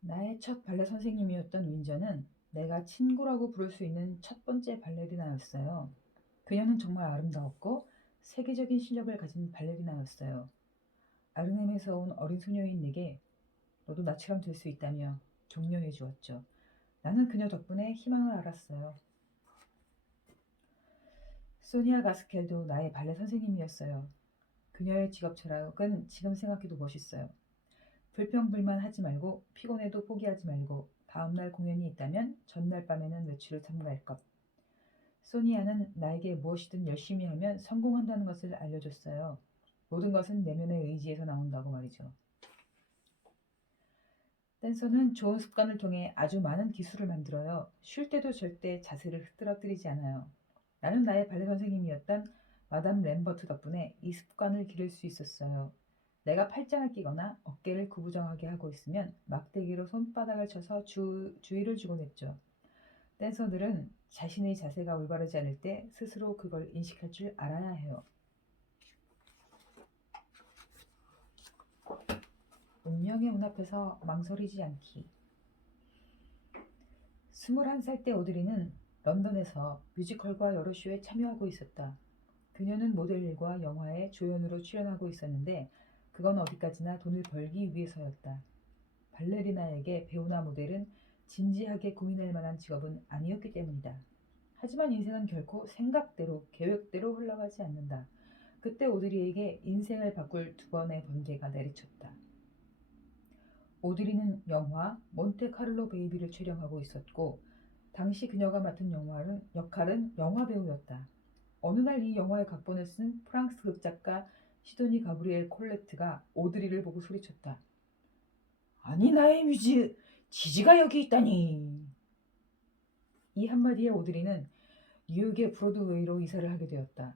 나의 첫 발레 선생님이었던 윈저는 내가 친구라고 부를 수 있는 첫 번째 발레리나였어요. 그녀는 정말 아름다웠고 세계적인 실력을 가진 발레리나였어요. 아르넴에서 온 어린 소녀인 내게 너도 나처럼 될 수 있다며 격려해 주었죠. 나는 그녀 덕분에 희망을 알았어요. 소니아 가스켈도 나의 발레 선생님이었어요. 그녀의 직업 철학은 지금 생각해도 멋있어요. 불평불만하지 말고 피곤해도 포기하지 말고 다음날 공연이 있다면 전날 밤에는 외출을 참가할 것. 소니아는 나에게 무엇이든 열심히 하면 성공한다는 것을 알려줬어요. 모든 것은 내면의 의지에서 나온다고 말이죠. 댄서는 좋은 습관을 통해 아주 많은 기술을 만들어요. 쉴 때도 절대 자세를 흐트러뜨리지 않아요. 나는 나의 발레 선생님이었던 마담 램버트 덕분에 이 습관을 기를 수 있었어요. 내가 팔짱을 끼거나 어깨를 구부정하게 하고 있으면 막대기로 손바닥을 쳐서 주의를 주곤 했죠. 댄서들은 자신의 자세가 올바르지 않을 때 스스로 그걸 인식할 줄 알아야 해요. 운명의 문 앞에서 망설이지 않기. 21살 때 오드리는 런던에서 뮤지컬과 여러 쇼에 참여하고 있었다. 그녀는 모델 일과 영화에 조연으로 출연하고 있었는데 그건 어디까지나 돈을 벌기 위해서였다. 발레리나에게 배우나 모델은 진지하게 고민할 만한 직업은 아니었기 때문이다. 하지만 인생은 결코 생각대로 계획대로 흘러가지 않는다. 그때 오드리에게 인생을 바꿀 두 번의 번개가 내리쳤다. 오드리는 영화 몬테카를로 베이비를 촬영하고 있었고 당시 그녀가 맡은 역할은 영화 배우였다. 어느 날 이 영화의 각본을 쓴 프랑스 극작가 시도니 가브리엘 콜레트가 오드리를 보고 소리쳤다. 아니 나의 뮤즈 지지가 여기 있다니. 이 한마디에 오드리는 뉴욕의 브로드웨이로 이사를 하게 되었다.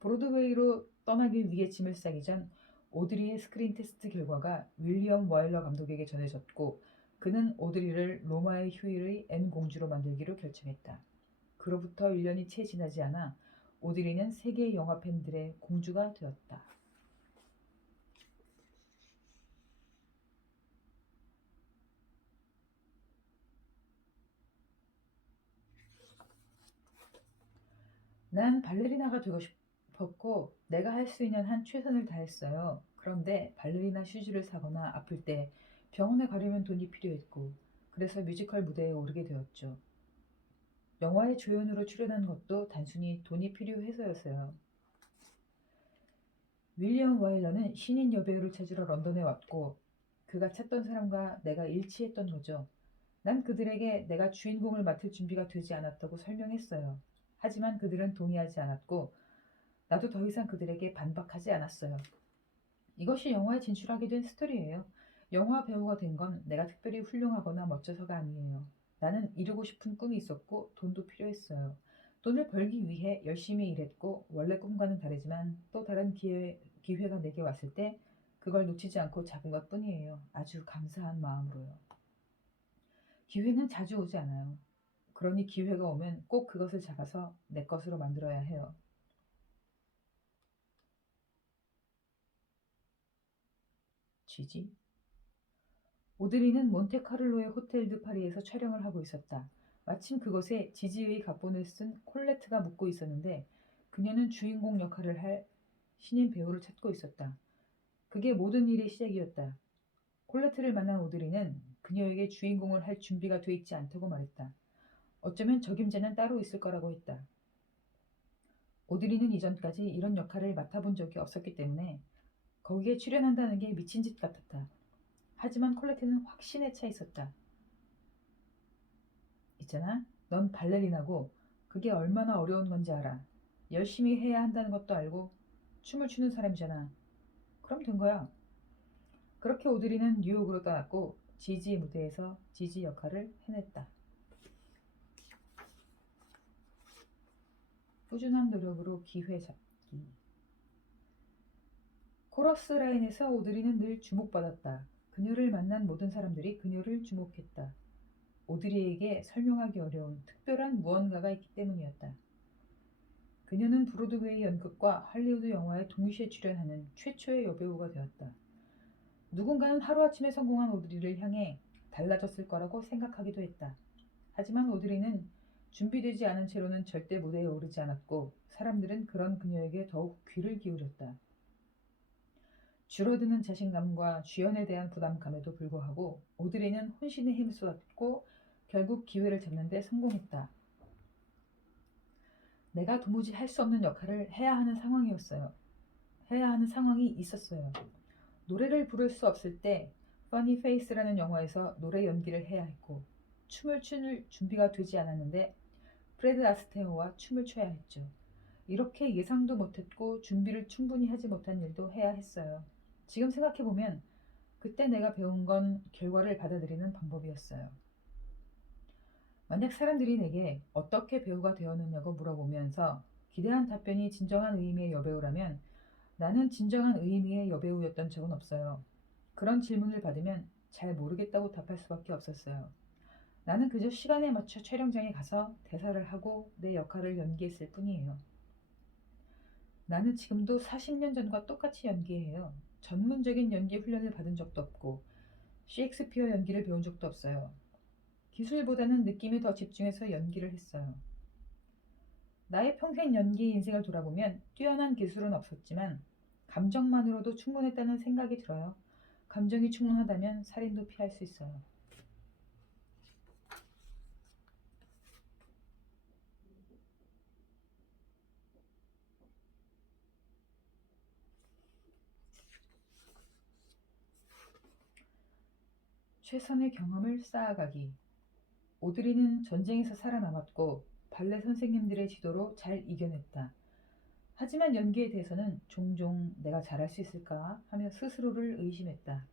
브로드웨이로 떠나기 위해 짐을 싸기 전 오드리의 스크린 테스트 결과가 윌리엄 와일러 감독에게 전해졌고 그는 오드리를 로마의 휴일의 앤 공주로 만들기로 결정했다. 그로부터 1년이 채 지나지 않아 오드리는 세계 영화 팬들의 공주가 되었다. 난 발레리나가 되고 싶었고 내가 할 수 있는 한 최선을 다했어요. 그런데 발레리나 슈즈를 사거나 아플 때 병원에 가려면 돈이 필요했고 그래서 뮤지컬 무대에 오르게 되었죠. 영화에 조연으로 출연한 것도 단순히 돈이 필요해서였어요. 윌리엄 와일러는 신인 여배우를 찾으러 런던에 왔고 그가 찾던 사람과 내가 일치했던 거죠. 난 그들에게 내가 주인공을 맡을 준비가 되지 않았다고 설명했어요. 하지만 그들은 동의하지 않았고 나도 더 이상 그들에게 반박하지 않았어요. 이것이 영화에 진출하게 된 스토리예요. 영화 배우가 된 건 내가 특별히 훌륭하거나 멋져서가 아니에요. 나는 이루고 싶은 꿈이 있었고 돈도 필요했어요. 돈을 벌기 위해 열심히 일했고 원래 꿈과는 다르지만 또 다른 기회가 내게 왔을 때 그걸 놓치지 않고 잡은 것 뿐이에요. 아주 감사한 마음으로요. 기회는 자주 오지 않아요. 그러니 기회가 오면 꼭 그것을 잡아서 내 것으로 만들어야 해요. 쥐지? 오드리는 몬테카를로의 호텔 드 파리에서 촬영을 하고 있었다. 마침 그곳에 지지의 각본을 쓴 콜레트가 묵고 있었는데 그녀는 주인공 역할을 할 신인 배우를 찾고 있었다. 그게 모든 일의 시작이었다. 콜레트를 만난 오드리는 그녀에게 주인공을 할 준비가 돼 있지 않다고 말했다. 어쩌면 적임자는 따로 있을 거라고 했다. 오드리는 이전까지 이런 역할을 맡아본 적이 없었기 때문에 거기에 출연한다는 게 미친 짓 같았다. 하지만 콜레트는 확신에 차 있었다. 있잖아. 넌 발레리나고 그게 얼마나 어려운 건지 알아. 열심히 해야 한다는 것도 알고 춤을 추는 사람이잖아. 그럼 된 거야. 그렇게 오드리는 뉴욕으로 떠났고 지지 무대에서 지지 역할을 해냈다. 꾸준한 노력으로 기회 잡기. 코러스 라인에서 오드리는 늘 주목받았다. 그녀를 만난 모든 사람들이 그녀를 주목했다. 오드리에게 설명하기 어려운 특별한 무언가가 있기 때문이었다. 그녀는 브로드웨이 연극과 할리우드 영화에 동시에 출연하는 최초의 여배우가 되었다. 누군가는 하루아침에 성공한 오드리를 향해 달라졌을 거라고 생각하기도 했다. 하지만 오드리는 준비되지 않은 채로는 절대 무대에 오르지 않았고 사람들은 그런 그녀에게 더욱 귀를 기울였다. 줄어드는 자신감과 주연에 대한 부담감에도 불구하고 오드리는 혼신에 힘썼고 결국 기회를 잡는 데 성공했다. 내가 도무지 할 수 없는 역할을 해야 하는 상황이었어요. 해야 하는 상황이 있었어요. 노래를 부를 수 없을 때 Funny Face라는 영화에서 노래 연기를 해야 했고 춤을 출 준비가 되지 않았는데 프레드 아스테어와 춤을 춰야 했죠. 이렇게 예상도 못했고 준비를 충분히 하지 못한 일도 해야 했어요. 지금 생각해보면 그때 내가 배운 건 결과를 받아들이는 방법이었어요. 만약 사람들이 내게 어떻게 배우가 되었느냐고 물어보면서 기대한 답변이 진정한 의미의 여배우라면 나는 진정한 의미의 여배우였던 적은 없어요. 그런 질문을 받으면 잘 모르겠다고 답할 수밖에 없었어요. 나는 그저 시간에 맞춰 촬영장에 가서 대사를 하고 내 역할을 연기했을 뿐이에요. 나는 지금도 40년 전과 똑같이 연기해요. 전문적인 연기 훈련을 받은 적도 없고 셰익스피어 연기를 배운 적도 없어요. 기술보다는 느낌에 더 집중해서 연기를 했어요. 나의 평생 연기 인생을 돌아보면 뛰어난 기술은 없었지만 감정만으로도 충분했다는 생각이 들어요. 감정이 충분하다면 살인도 피할 수 있어요. 최선의 경험을 쌓아가기. 오드리는 전쟁에서 살아남았고 발레 선생님들의 지도로 잘 이겨냈다. 하지만 연기에 대해서는 종종 내가 잘할 수 있을까 하며 스스로를 의심했다.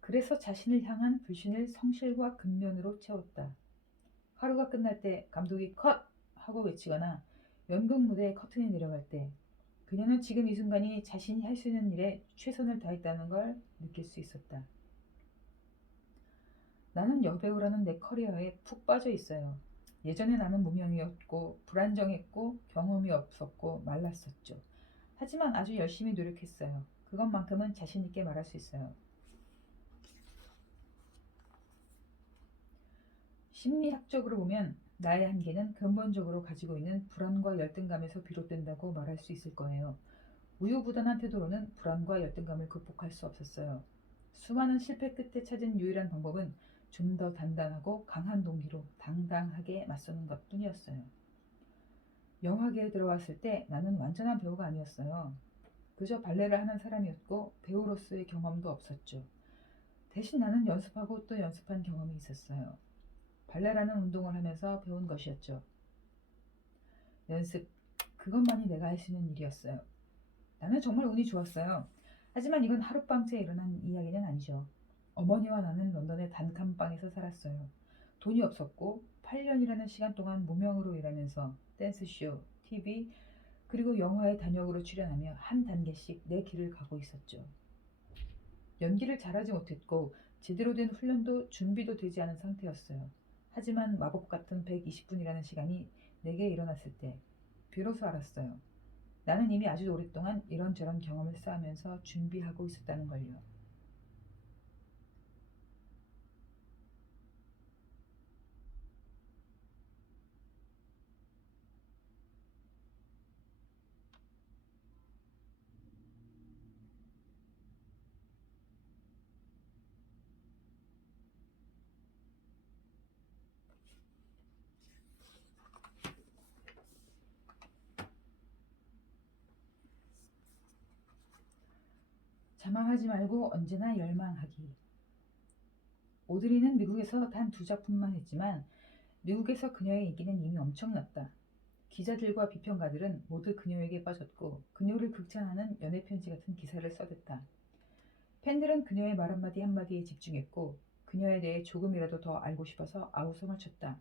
그래서 자신을 향한 불신을 성실과 근면으로 채웠다. 하루가 끝날 때 감독이 컷! 하고 외치거나 연극 무대에 커튼이 내려갈 때 그녀는 지금 이 순간이 자신이 할 수 있는 일에 최선을 다했다는 걸 느낄 수 있었다. 나는 여배우라는 내 커리어에 푹 빠져 있어요. 예전에 나는 무명이었고 불안정했고 경험이 없었고 말랐었죠. 하지만 아주 열심히 노력했어요. 그것만큼은 자신 있게 말할 수 있어요. 심리학적으로 보면 나의 한계는 근본적으로 가지고 있는 불안과 열등감에서 비롯된다고 말할 수 있을 거예요. 우유부단한 태도로는 불안과 열등감을 극복할 수 없었어요. 수많은 실패 끝에 찾은 유일한 방법은 좀 더 단단하고 강한 동기로 당당하게 맞서는 것뿐이었어요. 영화계에 들어왔을 때 나는 완전한 배우가 아니었어요. 그저 발레를 하는 사람이었고 배우로서의 경험도 없었죠. 대신 나는 연습하고 또 연습한 경험이 있었어요. 발레라는 운동을 하면서 배운 것이었죠. 연습, 그것만이 내가 할 수 있는 일이었어요. 나는 정말 운이 좋았어요. 하지만 이건 하룻밤새 일어난 이야기는 아니죠. 어머니와 나는 런던의 단칸방에서 살았어요. 돈이 없었고 8년이라는 시간 동안 무명으로 일하면서 댄스쇼, TV, 그리고 영화의 단역으로 출연하며 한 단계씩 내 길을 가고 있었죠. 연기를 잘하지 못했고 제대로 된 훈련도 준비도 되지 않은 상태였어요. 하지만 마법 같은 120분이라는 시간이 내게 일어났을 때 비로소 알았어요. 나는 이미 아주 오랫동안 이런저런 경험을 쌓으면서 준비하고 있었다는 걸요. 자망하지 말고 언제나 열망하기. 오드리는 미국에서 단 2작품만 했지만 미국에서 그녀의 인기는 이미 엄청났다. 기자들과 비평가들은 모두 그녀에게 빠졌고 그녀를 극찬하는 연애편지 같은 기사를 써댔다. 팬들은 그녀의 말 한마디 한마디에 집중했고 그녀에 대해 조금이라도 더 알고 싶어서 아우성을 쳤다.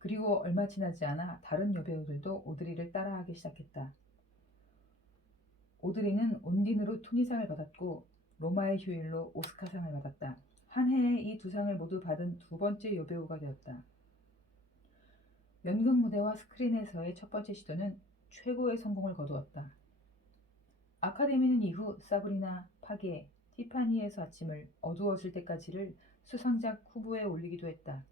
그리고 얼마 지나지 않아 다른 여배우들도 오드리를 따라하기 시작했다. 오드리는 온딘으로 토니상을 받았고 로마의 휴일로 오스카상을 받았다. 한 해에 이 두 상을 모두 받은 두 번째 여배우가 되었다. 연극 무대와 스크린에서의 첫 번째 시도는 최고의 성공을 거두었다. 아카데미는 이후 사브리나, 파게, 티파니에서 아침을 어두워질 때까지를 수상작 후보에 올리기도 했다.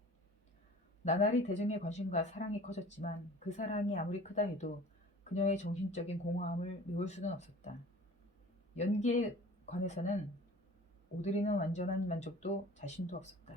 나날이 대중의 관심과 사랑이 커졌지만 그 사랑이 아무리 크다 해도 그녀의 정신적인 공허함을 메울 수는 없었다. 연기에 관해서는 오드리는 완전한 만족도 자신도 없었다.